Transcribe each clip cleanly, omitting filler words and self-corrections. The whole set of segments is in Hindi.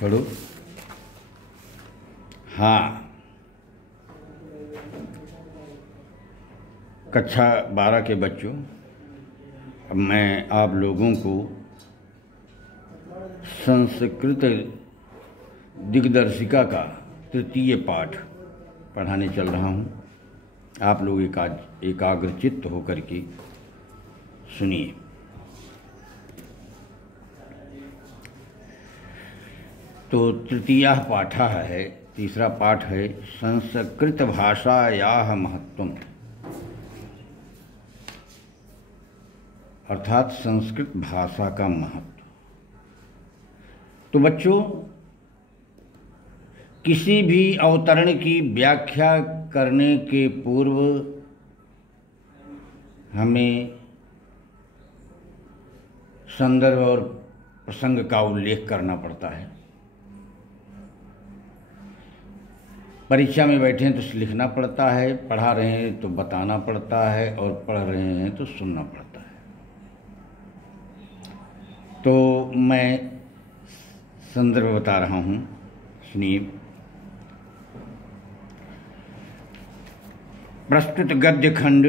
पढ़ो। हाँ, कक्षा 12 के बच्चों, अब मैं आप लोगों को संस्कृत दिग्दर्शिका का तृतीय पाठ पढ़ाने चल रहा हूँ। आप लोग एकाग्रचित्त होकर के सुनिए। तो तृतीया पाठः है, तीसरा पाठ है संस्कृत भाषायाः महत्वम्, अर्थात संस्कृत भाषा का महत्व। तो बच्चों, किसी भी अवतरण की व्याख्या करने के पूर्व हमें संदर्भ और प्रसंग का उल्लेख करना पड़ता है। परीक्षा में बैठे हैं तो लिखना पड़ता है, पढ़ा रहे हैं तो बताना पड़ता है, और पढ़ रहे हैं तो सुनना पड़ता है। तो मैं संदर्भ बता रहा हूँ, सुनिए। प्रस्तुत गद्य खंड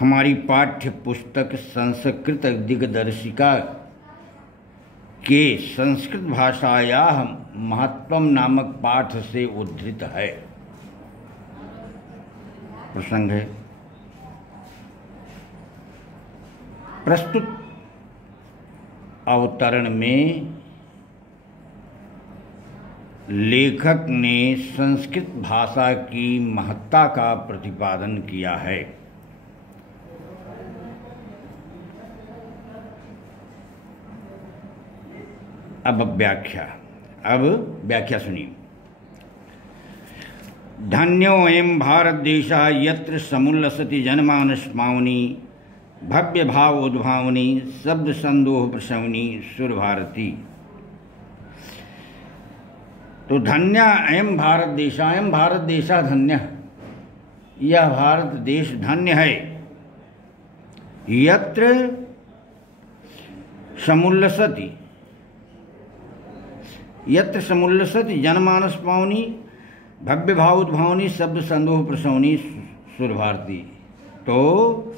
हमारी पाठ्य पुस्तक संस्कृत दिग्दर्शिका के संस्कृत भाषायाः महत्वम नामक पाठ से उद्धृत है। प्रसंग है, प्रस्तुत अवतरण में लेखक ने संस्कृत भाषा की महत्ता का प्रतिपादन किया है। अब व्याख्या सुनिए। धन्योऽयं भारत देशः यत्र समुल्लसति जनमानस पावनी भव्य भाव उद्भावनी शब्द संदोह प्रसवनी सुर भारती। तो धन्य अयं भारत देश, अयं भारत देशः धन्य, यह भारत देश धन्य है। यत्र समुल्लसति, यत्र समुल्लसति जनमानस पावनी भव्य भाव उद्भावनी शब्द संदोह प्रसवनी सुर भारती। तो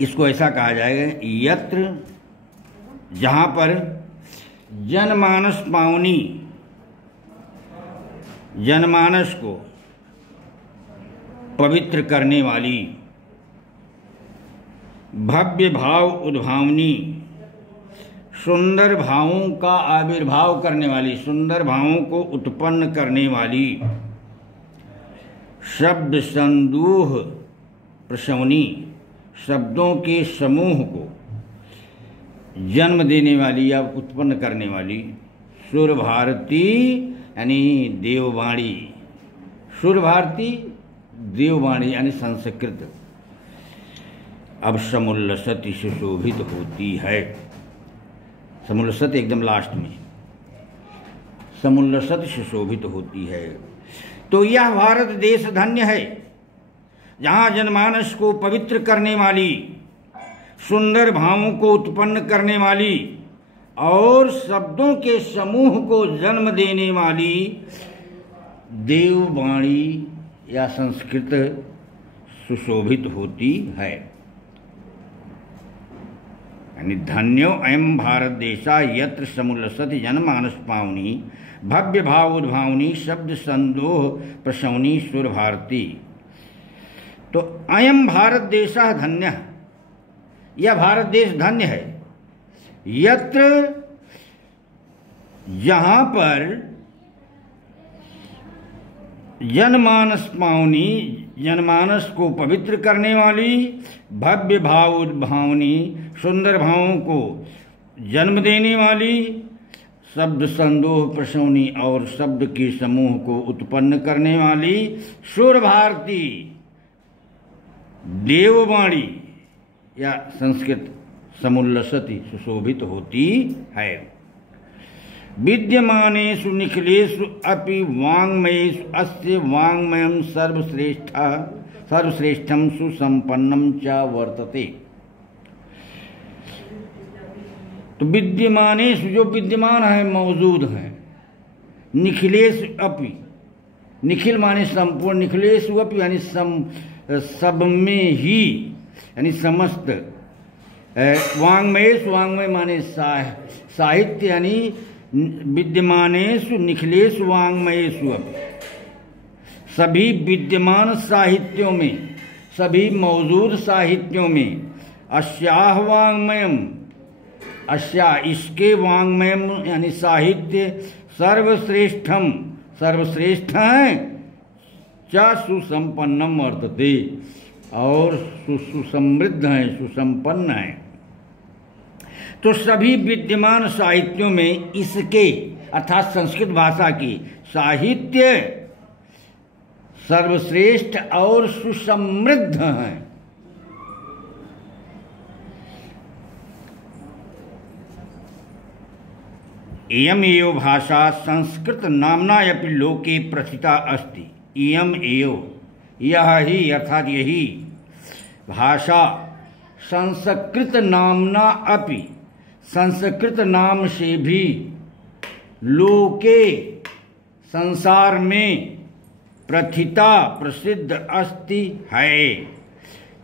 इसको ऐसा कहा जाएगा, यत्र, जहाँ पर जनमानस पावनी, जनमानस को पवित्र करने वाली, भव्य भाव उद्भावनी, सुंदर भावों का आविर्भाव करने वाली, सुंदर भावों को उत्पन्न करने वाली, शब्द संदोह प्रसवनी, शब्दों के समूह को जन्म देने वाली या उत्पन्न करने वाली, सुर भारती यानी देववाणी, सुर भारती देववाणी यानी संस्कृत। अब समुल्लसति सुशोभित होती है। समुल्लसत एकदम लास्ट में, समुल्लसत सुशोभित होती है। तो यह भारत देश धन्य है, जहाँ जनमानस को पवित्र करने वाली, सुंदर भावों को उत्पन्न करने वाली और शब्दों के समूह को जन्म देने वाली देववाणी या संस्कृत सुशोभित होती है। यानी धन्यो अयं भारत देशा यत्र समुल्लसति जनमानस पावनी भव्य भाव उद्भावनी शब्द संदोह प्रसवनी सुर भारती। तो अयं भारत देशा धन्य, यह भारत देश धन्य है। यत्र, जहाँ पर जनमानस पावनी, जनमानस को पवित्र करने वाली, भव्य भाव उद्भावनी, सुंदर भावों को जन्म देने वाली, शब्द संदोह प्रसवनी और शब्द के समूह को उत्पन्न करने वाली सुर भारती देववाणी या संस्कृत समुल्लसति सुशोभित होती है। विद्यमानेषु निखिलेषु अपि वाङ्मयेषु अस्य वाङ्मयं सर्वश्रेष्ठं सुसंपन्नं च वर्तते। तो विद्यमानेषु जो विद्यमान है, मौजूद है, निखिलेषु अपि, निखिल माने संपूर्ण, निखिलेषु अपि यानी सब में ही, यानी समस्त, वाङ्मयेषु, वाङ्मय माने साहित्य, यानी विद्यमानेषु निखिलेषु वाङ्मयेषु अपि, सभी विद्यमान साहित्यों में, सभी मौजूद साहित्यों में, अस्याह वाङ्मयम्, अस्या इसके वाङ्मयम् यानी साहित्य, सर्वश्रेष्ठम सर्वश्रेष्ठ है, च सुसंपन्नम वर्तते और सुसमृद्ध है, सुसंपन्न है। तो सभी विद्यमान साहित्यों में इसके अर्थात संस्कृत भाषा की साहित्य सर्वश्रेष्ठ और सुसमृद्ध है। इयम् एव भाषा संस्कृत नाम्नायपि लोके प्रथिता अस्ति। इयम् एव, यह ही अर्थात यही भाषा संस्कृत नामना अपि, संस्कृत नाम से भी लोके संसार में प्रथिता प्रसिद्ध अस्ति है।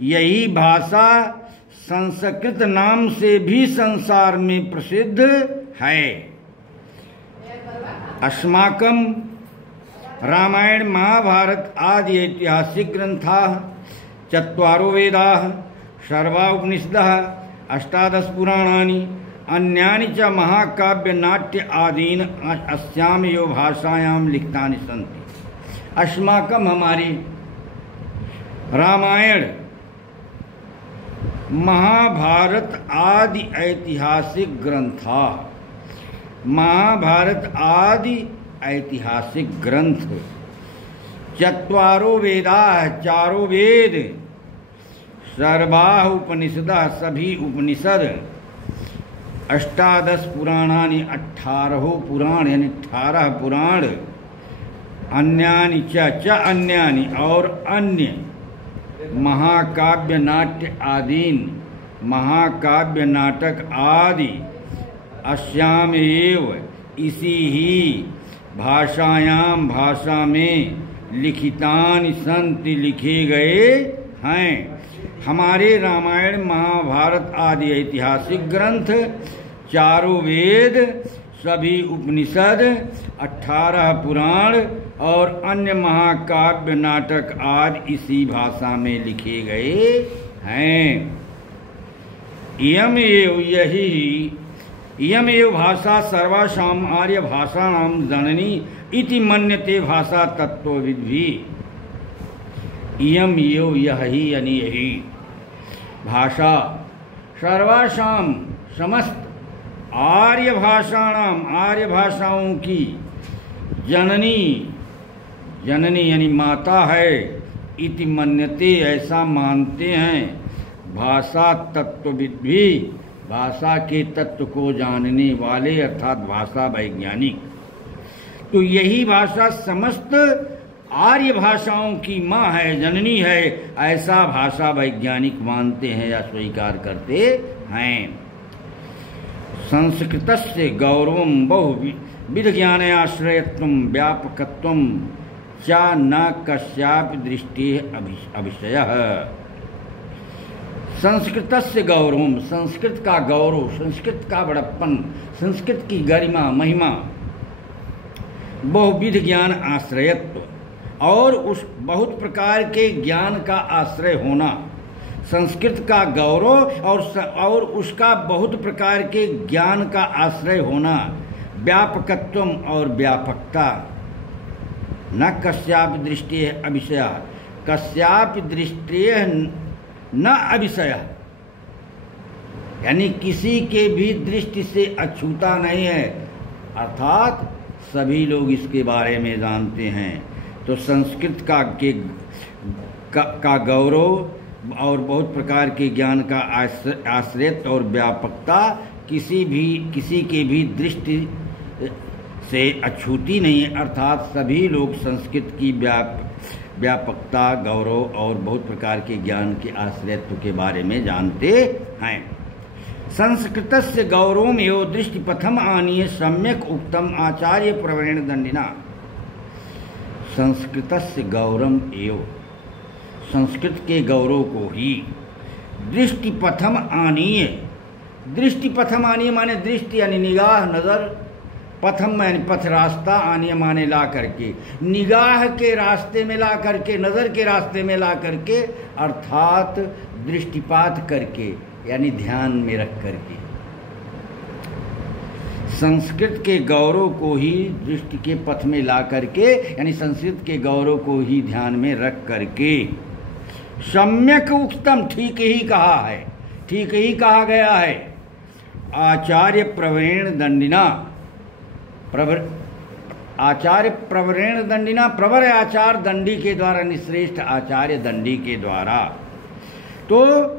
यही भाषा संस्कृत नाम से भी संसार में प्रसिद्ध है। अस्माकं रामायण महाभारत आदि ऐतिहासिक ग्रंथाः, चत्वारो वेदाः, सर्वा उपनिषदः, अष्टादश पुराणानि, अन्यानि च महाकाव्य नाट्य आदीन अस्याम एव भाषायां लिखितानि सन्ति। अस्माकं हमारी रामायण महाभारत आदि ऐतिहासिक ग्रंथा, महाभारत आदि ऐतिहासिक ग्रंथ, चत्वारो वेदाः, चारों वेद, सर्वाः उपनिषदः, सभी उपनिषद, अष्टादश पुराणानि, 18 पुराण यानी 18 पुराण, अन्यानि च अन्यानि और अन्य, महाकाव्य नाट्य आदीन, महाकाव्य नाटक आदि, अस्याम एव इसी ही भाषायाम भाषा में लिखितानि सन्ति लिखे गए हैं। हमारे रामायण महाभारत आदि ऐतिहासिक ग्रंथ, चारों वेद, सभी उपनिषद, 18 पुराण और अन्य महाकाव्य नाटक आदि इसी भाषा में लिखे गए हैं। इयम् एव, यही इयम् एव भाषा सर्वासाम आर्य भाषाणां जननी इति मन्यते भाषा तत्वविद् भी। इयम् एव, यही यानी यही भाषा सर्वासाम समस्त आर्य भाषाणाम, आर्य भाषाओं की जननी, जननी यानी माता है, इति मन्यते ऐसा मानते हैं, भाषा तत्वविद् भी, भाषा के तत्व को जानने वाले अर्थात भाषा वैज्ञानिक। तो यही भाषा समस्त आर्य भाषाओं की माँ है, जननी है, ऐसा भाषा वैज्ञानिक मानते हैं या स्वीकार करते हैं। संस्कृतस्य गौरवं बहुविध ज्ञानाश्रयत्वं व्यापकत्वं च न कस्यापि दृष्टेः अभिषयः। संस्कृतस्य गौरवं, संस्कृत का गौरव, संस्कृत का बड़प्पन, संस्कृत की गरिमा महिमा, बहुविध ज्ञान आश्रयत्व और उस बहुत प्रकार के ज्ञान का आश्रय होना, संस्कृत का गौरव और उसका बहुत प्रकार के ज्ञान का आश्रय होना, व्यापकत्वम और व्यापकता, न कस्यापि दृष्टेः अभिषयः, कस्यापि दृष्टेः न अभिषयः, यानी किसी के भी दृष्टि से अछूता नहीं है, अर्थात सभी लोग इसके बारे में जानते हैं। तो संस्कृत का गौरव और बहुत प्रकार के ज्ञान का आश्रित और व्यापकता किसी के भी दृष्टि से अछूती नहीं है, अर्थात सभी लोग संस्कृत की व्यापकता, गौरव और बहुत प्रकार के ज्ञान के आश्रयत्व के बारे में जानते हैं। संस्कृतस्य गौरवमेव दृष्टिपथम आनीय सम्यक उक्तम आचार्य प्रवरेण दंडिना। संस्कृतस्य गौरवम एव, संस्कृत के गौरव को ही दृष्टिपथम आनीय, दृष्टिपथम आनीय माने दृष्टि यानी निगाह, नजर, पथम यानी पथ, रास्ता, आनीय माने ला करके, निगाह के रास्ते में ला करके, नजर के रास्ते में ला करके, अर्थात दृष्टिपात करके यानी ध्यान में रख करके। संस्कृत के गौरव को ही दृष्टि के पथ में ला करके यानी संस्कृत के गौरव को ही ध्यान में रख करके। सम्यक उक्तम, ठीक ही कहा है, ठीक ही कहा गया है। आचार्य प्रवरेण दंडिना, आचार्य प्रवरेण दंडिना, प्रवर आचार दंडी के द्वारा, निश्रेष्ठ आचार्य दंडी के द्वारा। तो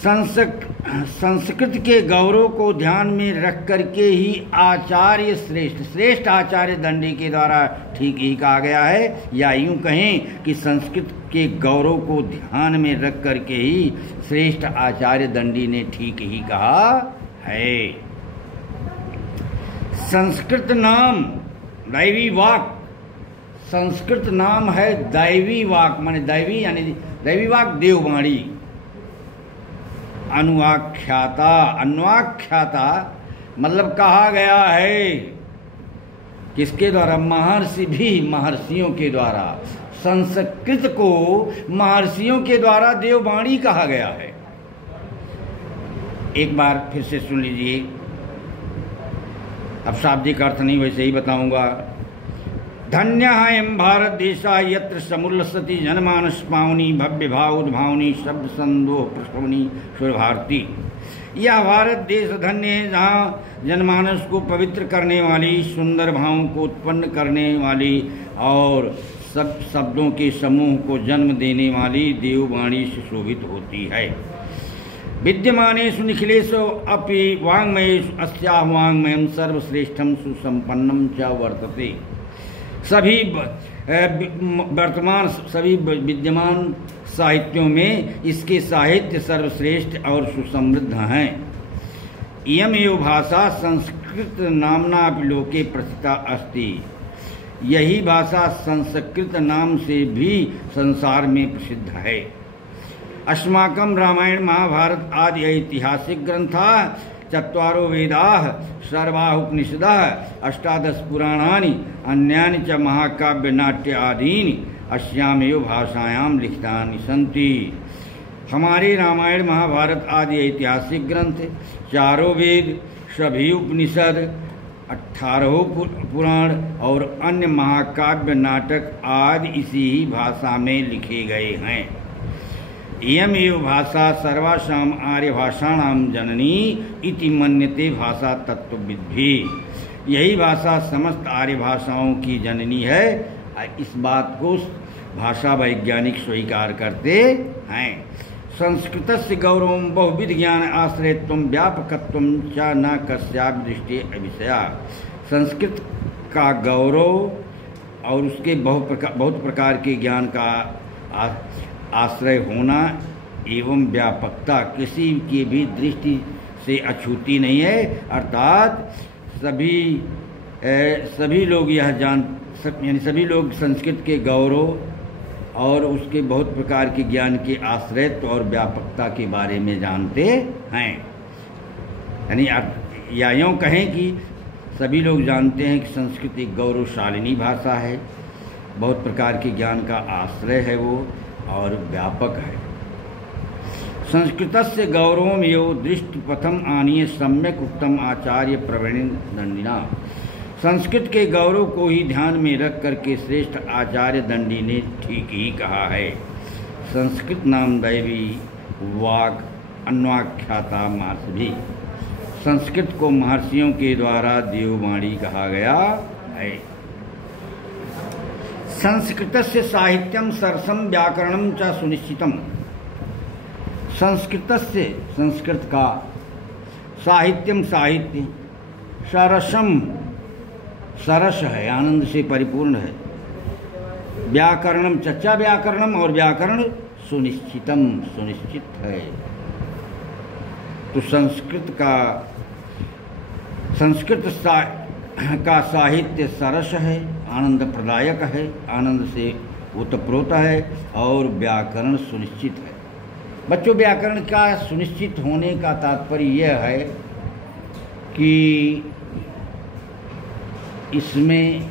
संस्कृत के गौरव को ध्यान में रख करके ही आचार्य श्रेष्ठ आचार्य दंडी के द्वारा ठीक ही कहा गया है, या यूं कहें कि संस्कृत के गौरव को ध्यान में रख करके ही श्रेष्ठ आचार्य दंडी ने ठीक ही कहा है। संस्कृत नाम दैवी वाक, संस्कृत नाम है दैवी वाक, माने दैवी यानी दैवी वाक देववाणी। अनुआख्याता, अनुआख्याता मतलब कहा गया है किसके द्वारा? महर्षि भी, महर्षियों के द्वारा। संस्कृत को महर्षियों के द्वारा देववाणी कहा गया है। एक बार फिर से सुन लीजिए, अब शाब्दिक अर्थ नहीं वैसे ही बताऊंगा। धन्यः भारत देशा यत्र समुल्लसति जनमानस पावनी भव्य भावुद्भावनी शब्द संदोह प्रश्रवणी सुर भारती। यह भारत देश धन्य है जहाँ जनमानस को पवित्र करने वाली, सुंदर भावों को उत्पन्न करने वाली और सब शब्दों के समूह को जन्म देने वाली देववाणी सुशोभित होती है। विद्यमानेषु निखिलेषु अपि वाङ्मयेषु अस्याः वाङ्मयं सर्वश्रेष्ठं सुसंपन्नं च वर्तते। सभी वर्तमान सभी विद्यमान साहित्यों में इसके साहित्य सर्वश्रेष्ठ और सुसमृद्ध हैं। इयमेव भाषा संस्कृत नामना लोके प्रसिद्धा अस्ति। यही भाषा संस्कृत नाम से भी संसार में प्रसिद्ध है। अस्माकं रामायण महाभारत आदि ऐतिहासिक ग्रंथाः चत्वारो वेदाः सर्वाः उपनिषदः अष्टादश पुराणानि अन्यानि च महाकाव्य नाट्य आदीनि अस्यामेव भाषायां लिखितानि सन्ति। हमारे रामायण महाभारत आदि ऐतिहासिक ग्रंथ, चारों वेद, सभी उपनिषद, 18 पुराण और अन्य महाकाव्य नाटक आदि इसी ही भाषा में लिखे गए हैं। इयमेव भाषा सर्वासाम आर्य भाषाणाम जननी इति मन्यते भाषा तत्वविद्भिः। यही भाषा समस्त आर्य भाषाओं की जननी है, इस बात को भाषा वैज्ञानिक स्वीकार करते हैं। संस्कृतस्य गौरवं बहुविध ज्ञान आश्रयत्वं व्यापकत्वं च न कस्यापि दृष्टि अविषया। संस्कृत का गौरव और उसके बहुत प्रकार के ज्ञान का आश्रय होना एवं व्यापकता किसी की भी दृष्टि से अछूती नहीं है, अर्थात सभी लोग यह यानी सभी लोग संस्कृत के गौरव और उसके बहुत प्रकार के ज्ञान के आश्रयत्व और व्यापकता के बारे में जानते हैं। यानी या यूँ कहें कि सभी लोग जानते हैं कि संस्कृत एक गौरवशालिनी भाषा है, बहुत प्रकार के ज्ञान का आश्रय है वो और व्यापक है। संस्कृतस्य गौरवमेव दृष्टिपथम आनीय सम्यक उत्तम आचार्य प्रवरेण दंडिना। संस्कृत के गौरव को ही ध्यान में रख करके श्रेष्ठ आचार्य दंडी ने ठीक ही कहा है। संस्कृत नाम दैवी वाक अन्वाख्याता महर्षि। संस्कृत को महर्षियों के द्वारा देववाणी कहा गया है। संस्कृतस्य साहित्यम सरसम व्याकरणम च सुनिश्चितम। संस्कृतस्य संस्कृत का साहित्यम साहित्य सरसम, सरस है, आनंद से परिपूर्ण है। व्याकरणम चच्चा व्याकरणम, और व्याकरण सुनिश्चितम, सुनिश्चित है। तो संस्कृत का साहित्य सरस है, आनंद प्रदायक है, आनंद से ओतप्रोत है, और व्याकरण सुनिश्चित है। बच्चों, व्याकरण का सुनिश्चित होने का तात्पर्य यह है कि इसमें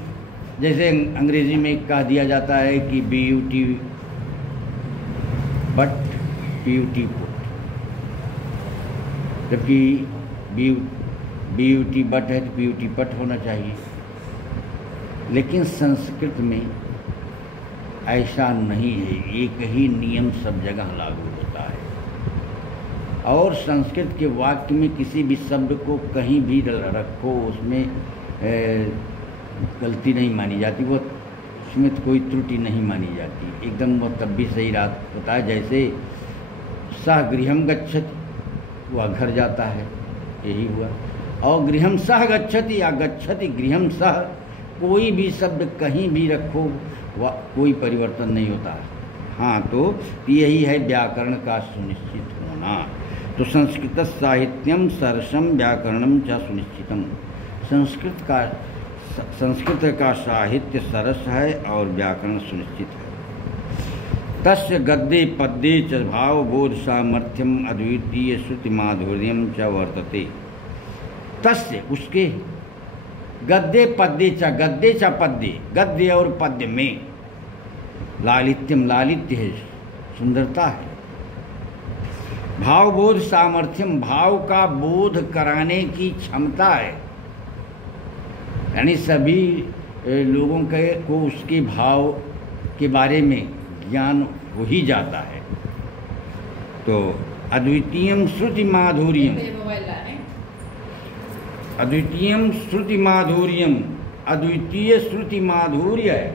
जैसे अंग्रेजी में कह दिया जाता है कि BUT बट PUT पुट, जबकि BUT बट है तो PUT पट होना चाहिए। लेकिन संस्कृत में ऐसा नहीं है, एक ही नियम सब जगह लागू होता है। और संस्कृत के वाक्य में किसी भी शब्द को कहीं भी रखो, उसमें गलती नहीं मानी जाती, वो उसमें कोई त्रुटि नहीं मानी जाती, एकदम वो तब भी सही रात होता है। जैसे सह गृहम गच्छति, वह घर जाता है, यही हुआ। और गृहम सह गच्छति या गच्छति गृहम सह, कोई भी शब्द कहीं भी रखो वह कोई परिवर्तन नहीं होता। हाँ, तो यही है व्याकरण का सुनिश्चित होना। तो संस्कृत साहित्यम सरसम व्याकरणम च सुनिश्चितम, संस्कृत का साहित्य सरस है और व्याकरण सुनिश्चित है। तस्य गद्ये पद्ये च भावबोध सामर्थ्यम अद्वितीय श्रुति माधुर्यम च वर्तते। तस्य, उसके, गद्ये पद्ये च पद्ये, गद्य और पद्य में लालित्यम, लालित्य है, सुंदरता है। भावबोध सामर्थ्यम, भाव का बोध कराने की क्षमता है, यानी सभी लोगों को उसके भाव के बारे में ज्ञान हो ही जाता है। तो अद्वितीयम श्रुति माधुर्यम, अद्वितीयम श्रुति माधुर्यम, अद्वितीय श्रुति माधुर्य है,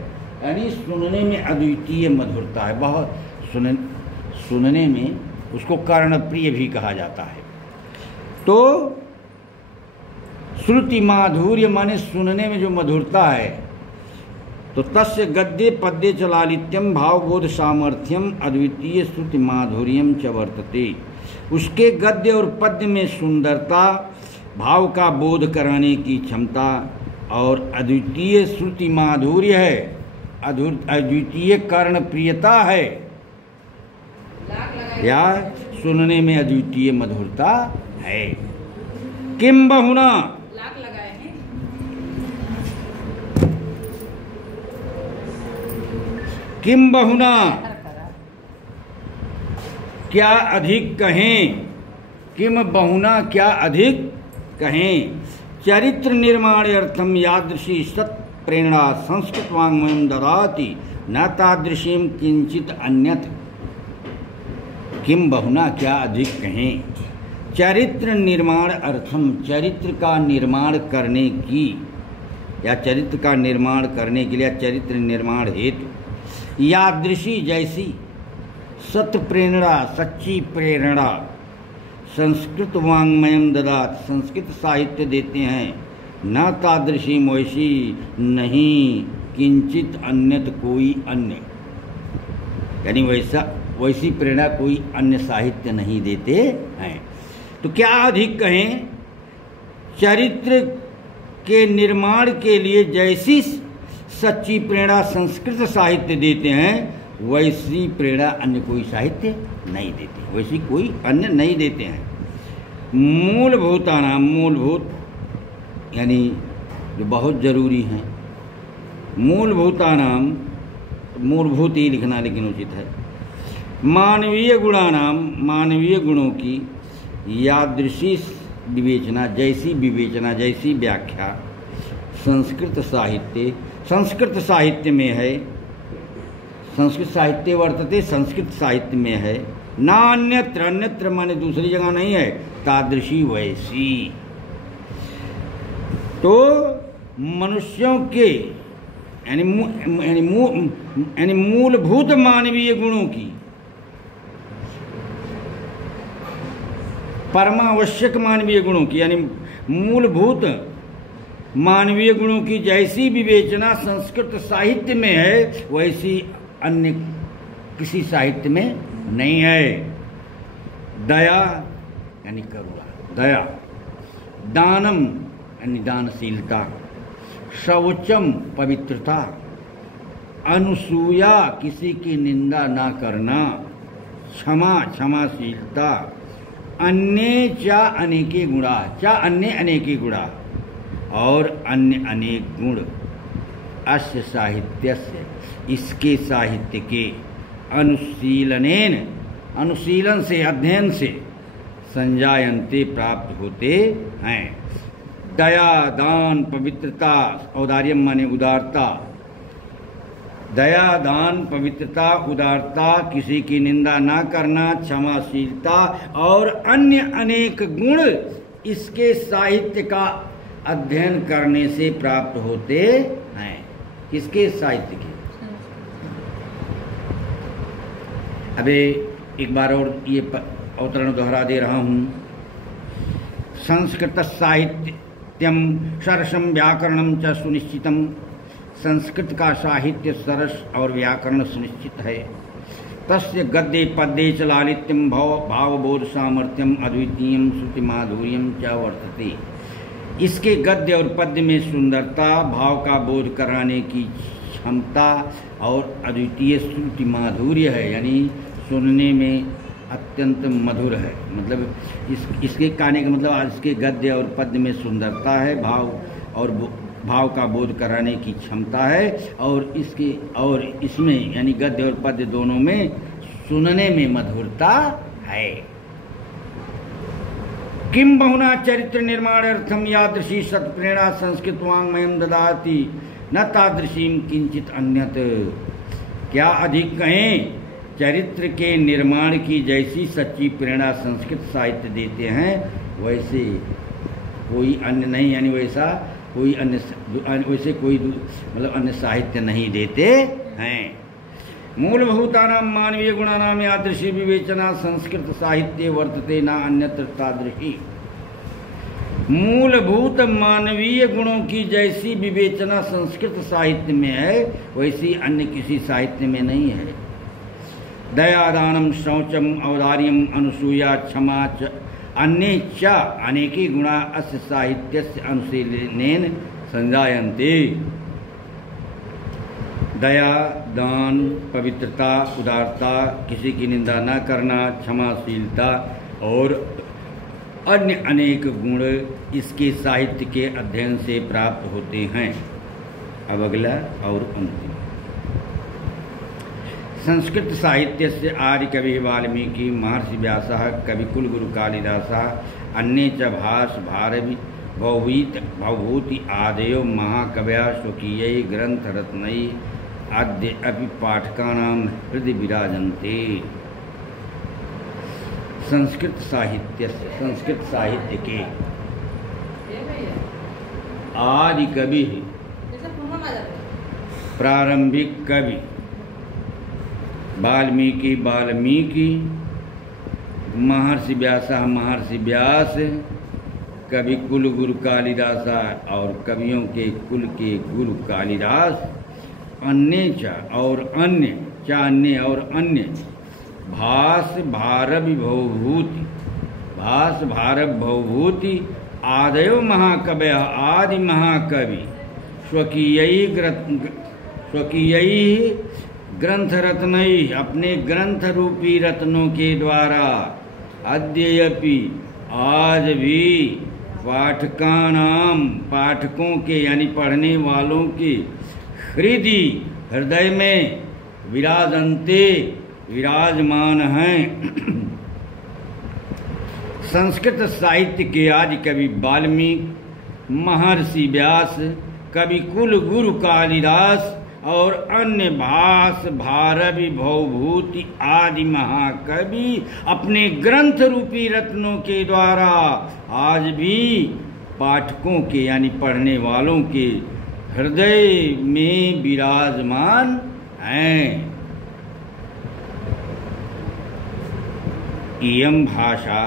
यानी सुनने में अद्वितीय मधुरता है, बहुत सुनने में उसको कर्णप्रिय भी कहा जाता है। तो श्रुति माधुर्य माने सुनने में जो मधुरता है। तो तस्य गद्ये पद्ये च लालित्यम भावबोध सामर्थ्यम अद्वितीय श्रुति माधुर्यम च वर्तते। उसके गद्य और पद्य में सुंदरता, भाव का बोध कराने की क्षमता और अद्वितीय श्रुति माधुर्य है, अद्वितीय कर्णप्रियता है, या सुनने में अद्वितीय मधुरता है। किम बहुना, किम बहुना, क्या अधिक कहें, किम बहुना क्या अधिक कहें। चरित्र निर्माण अर्थम यादृशी सत प्रेरणा संस्कृत वाङ्मयम ददाति न तादृशीम किंचित अन्यथ। किम बहुना क्या अधिक कहें। चरित्र निर्माण अर्थम, चरित्र का निर्माण करने की, या चरित्र का निर्माण करने के लिए, चरित्र निर्माण हेतु, यादृशी जैसी, सत प्रेरणा सच्ची प्रेरणा, संस्कृत वाङ्मयम ददात संस्कृत साहित्य देते हैं, न तादृशी वैसी नहीं, किंचित अन्यत कोई अन्य, यानी वैसी प्रेरणा कोई अन्य साहित्य नहीं देते हैं। तो क्या अधिक कहें, चरित्र के निर्माण के लिए जैसी सच्ची प्रेरणा संस्कृत साहित्य देते हैं, वैसी प्रेरणा अन्य कोई साहित्य नहीं देते, वैसी कोई अन्य नहीं देते हैं। मूलभूतानाम, मूलभूत यानी जो बहुत जरूरी हैं, मूलभूतानाम, मूलभूत ही लिखना लेकिन उचित है। मानवीय गुणानाम, मानवीय गुणों की यादृशी विवेचना, जैसी विवेचना, जैसी व्याख्या संस्कृत साहित्य में है, संस्कृत साहित्य वर्तते, संस्कृत साहित्य में है, ना अन्यत्र, अन्यत्र माने दूसरी जगह नहीं है, तादृशी वैसी। तो मनुष्यों के यानी मूलभूत मानवीय गुणों की, परमावश्यक मानवीय गुणों की, यानी मूलभूत मानवीय गुणों की जैसी विवेचना संस्कृत साहित्य में है वैसी अन्य किसी साहित्य में नहीं है। दया यानी करुणा, दया, दानम यानी दानशीलता, शौचम पवित्रता, अनुसूया किसी की निंदा ना करना, क्षमा क्षमाशीलता, अन्य चा अनेके गुणा, चा अन्य अनेके गुणा और अन्य अनेक गुण, अस्य साहित्यस्य इसके साहित्य के, अनुशीलनेन अनुशीलन से अध्ययन से, संजायन्ते प्राप्त होते हैं। दया, दान, पवित्रता, औदार्यम माने उदारता, दया, दान, पवित्रता, उदारता, किसी की निंदा ना करना, क्षमाशीलता और अन्य अनेक गुण इसके साहित्य का अध्ययन करने से प्राप्त होते हैं। किसके साहित्य के? अबे एक बार और ये अवतरण दोहरा दे रहा हूं। संस्कृत साहित्यम सरसम व्याकरणम च सुनिश्चितम, संस्कृत का साहित्य सरस और व्याकरण सुनिश्चित है। तस्य गद्ये पद्ये च लालित्यम भावबोध सामर्थ्यम अद्वितीयम श्रुति माधुर्यम च वर्तते। इसके गद्य और पद्य में सुंदरता, भाव का बोध कराने की क्षमता और अद्वितीय श्रुति माधुर्य है, यानी सुनने में अत्यंत मधुर है। मतलब इसके कहने का मतलब इसके गद्य और पद्य में सुंदरता है, भाव का बोध कराने की क्षमता है और इसमें यानी गद्य और पद्य दोनों में सुनने में मधुरता है। किम बहुना चरित्र निर्माणार्थम यादृशी सत्प्रेरणा संस्कृत वाङ्मयम् ददाति न तादृशीं किंचित अन्यत। क्या अधिक कहें, चरित्र के निर्माण की जैसी सच्ची प्रेरणा संस्कृत साहित्य देते हैं वैसे कोई अन्य नहीं, यानी वैसे कोई मतलब अन्य साहित्य नहीं देते हैं। मूलभूतानां मानवीय गुणानां यादृशी विवेचना संस्कृत साहित्ये वर्तते न अन्यत्र तादृशी। मूलभूत मानवीय गुणों की जैसी विवेचना संस्कृत साहित्य में है वैसी अन्य किसी साहित्य में नहीं है। दया, दानम, शौचम, औदार्यम, अनुसूया, क्षमा च अन्ये च अनेके गुणा अस्य साहित्यस्य अनुशीलनेन संजायन्ते। दया, दान, पवित्रता, उदारता, किसी की निंदा न करना, क्षमाशीलता और अन्य अनेक गुण इसके साहित्य के अध्ययन से प्राप्त होते हैं। अब अगला और अंतिम। संस्कृत साहित्य से आदि कवि वाल्मीकि, महर्षि व्यासः, कविकुलगुरु कालिदासः, अन्ये च भास भारवी भवभूति आदयो महाकवयः स्वकीयै ग्रंथरत्नै अद्य अपि पाठकानां हृदि विराजन्ते। संस्कृत साहित्य के आदि कवि, प्रारंभिक कवि वाल्मीकि, महर्षि व्यास, कवि कुल गुरु कालिदास और कवियों के कुल के गुरु कालिदास, अन्य और अन्य भास भारव भवभूति आदयो महाकवय आदि महाकवि स्वकीय ग्रंथ रत्नई अपने ग्रंथ रूपी रत्नों के द्वारा अद्यपि आज भी पाठकों के यानी पढ़ने वालों के हृदय में विराजमान हैं। संस्कृत साहित्य के आदि कवि वाल्मीकि, महर्षि व्यास, कवि कुल गुरु कालिदास और अन्य भास भारवी भवभूति आदि महाकवि अपने ग्रंथ रूपी रत्नों के द्वारा आज भी पाठकों के यानी पढ़ने वालों के हृदय में विराजमान हैं। इयं भाषा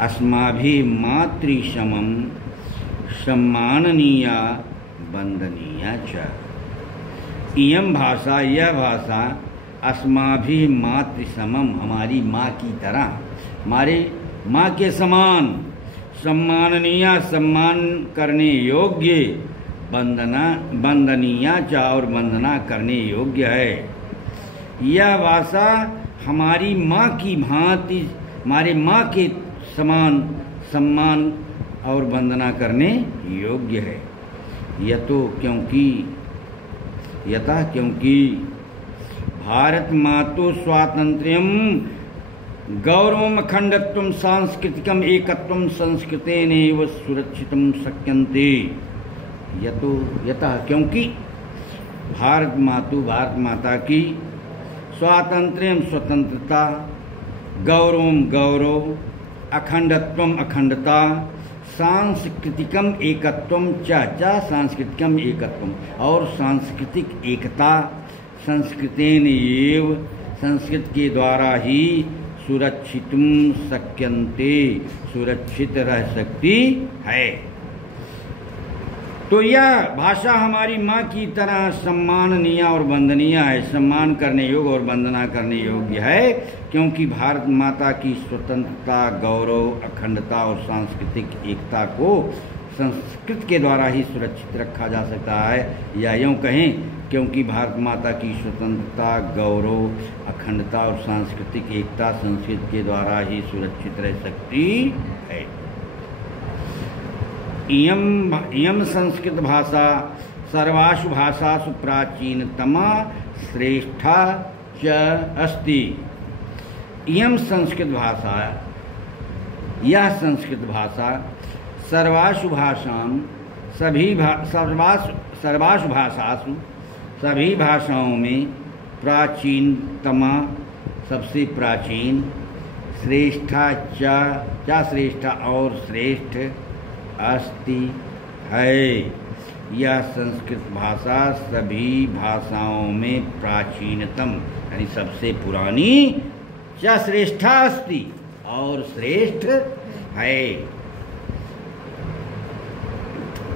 अस्माभिः मातृसमं सम्माननीया वंदनीया च। इयं भाषा, यह भाषा अस्माभिः मातृसमम, हमारी माँ की तरह, हमारे माँ के समान, सम्माननीय, सम्मान करने योग्य, वंदनीया च, और वंदना करने योग्य है। यह भाषा हमारी माँ की भांति, हमारे माँ के समान सम्मान और वंदना करने योग्य है। क्योंकि भारत मातु स्वातंत्र्यम गौरवम अखंडत्वम सांस्कृतिकम एकत्वम संस्कृतेनैव सुरक्षितम शक्यन्ते। यतः क्योंकि भारत माता की स्वातंत्र्यम स्वतंत्रता, गौरवम गौरव, अखंडत्वम अखंडता, सांस्कृतिकम एकत्वम च सांस्कृतिकम एकत्वम, और सांस्कृतिक एकता संस्कृतेन एव, संस्कृत के द्वारा ही सुरक्षितुम शक्यन्ते, सुरक्षित रह सकती है। तो यह भाषा हमारी माँ की तरह सम्माननीय और वंदनीय है, सम्मान करने योग्य और वंदना करने योग्य है, क्योंकि भारत माता की स्वतंत्रता, गौरव, अखंडता और सांस्कृतिक एकता को संस्कृत के द्वारा ही सुरक्षित रखा जा सकता है। या यूँ कहें, क्योंकि भारत माता की स्वतंत्रता, गौरव, अखंडता और सांस्कृतिक एकता संस्कृत के द्वारा ही सुरक्षित रह सकती है। इयं संस्कृत भाषा सर्वासु भाषासु प्राचीनतमा श्रेष्ठा च अस्ति। इयं संस्कृत भाषा, यह संस्कृत भाषा सर्वासु भाषाओं, सर्वासु भाषासु, सभी भाषाओं में प्राचीनतमा, सबसे प्राचीन, श्रेष्ठा च श्रेष्ठा और श्रेष्ठ अस्ति है। यह संस्कृत भाषा सभी भाषाओं में प्राचीनतम यानी सबसे पुरानी, च श्रेष्ठा अस्ति और श्रेष्ठ है।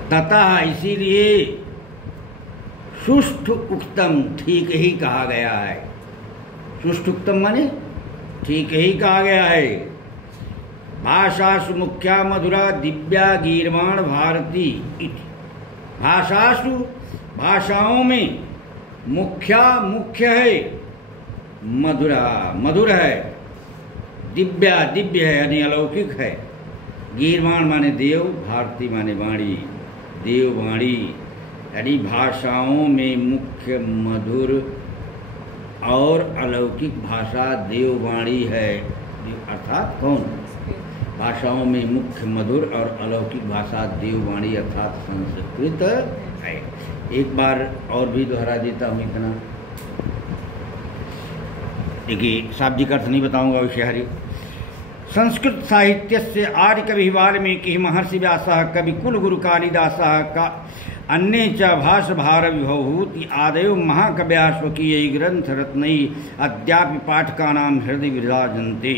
तथा इसीलिए सुष्ठु उक्तम, ठीक ही कहा गया है। सुष्ठु उक्तम माने ठीक ही कहा गया है। भाषासु मुख्या मधुरा दिव्या गीर्वाण भारती इति। भाषासु, भाषाओं में मुख्य है, मधुरा मधुर है, दिव्या दिव्य है यानी अलौकिक है, गीर्वाण माने देव, भारती माने वाणी, देववाणी, यानी भाषाओं में मुख्य, मधुर और अलौकिक भाषा देववाणी है। अर्थात कौन? भाषाओं में मुख्य, मधुर और अलौकिक भाषा देववाणी अर्थात संस्कृत है। एक बार और भी दोहरा देता हूँ इतना, देखिए शाब्दिक अर्थ नहीं बताऊंगा विषय। संस्कृत साहित्य से आर्य कवि वाल्मीकि महर्षि व्यासः कवि कुल गुरु कालिदासः का अन्ये च भाष भार विभूति आदयो महाकव्या स्वकीय ग्रंथ रत्नई अद्यापि पाठकानां हृदय विराजन्ते।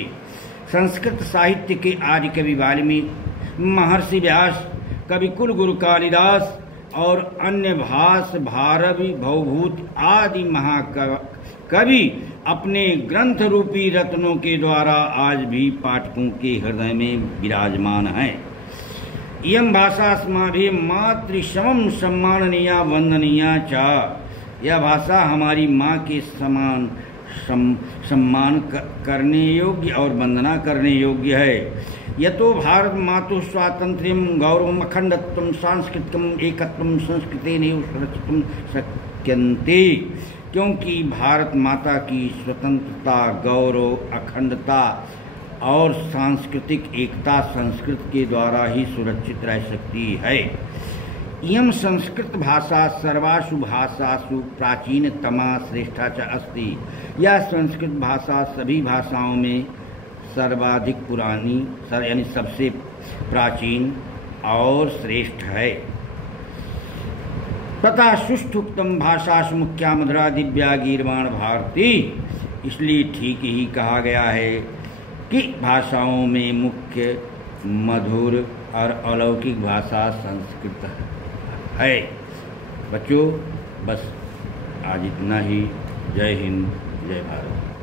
संस्कृत साहित्य के आदि कवि वाल्मीकि, महर्षि व्यास, कवि कुल गुरु कालिदास और अन्य भाष भारवी भवभूत आदि महाकवि अपने ग्रंथ रूपी रत्नों के द्वारा आज भी पाठकों के हृदय में विराजमान है। इयं भाषा अस्माभिः मातृसमं सम्माननीया वंदनीया च। यह भाषा हमारी माँ के समान सम्मान करने योग्य और वंदना करने योग्य है। यतो भारत मातु स्वातंत्र्यम गौरवम अखंडत्वम सांस्कृतिकम एकत्वम संस्कृतेनैव सुरक्षितुम शक्यन्ते। क्योंकि भारत माता की स्वतंत्रता, गौरव, अखंडता और सांस्कृतिक एकता संस्कृत के द्वारा ही सुरक्षित रह सकती है। इयं संस्कृत भाषा सर्वासु भाषासु प्राचीनतमा श्रेष्ठा च अस्ति। यह संस्कृत भाषा सभी भाषाओं में सर्वाधिक पुरानी यानी सबसे प्राचीन और श्रेष्ठ है। तथा सुष्ठुक्तम भाषासु मुख्या मधुरा दिव्या गीर्वाण भारती। इसलिए ठीक ही कहा गया है कि भाषाओं में मुख्य, मधुर, और अलौकिक भाषा संस्कृत है। बच्चों बस आज इतना ही। जय हिंद, जय भारत।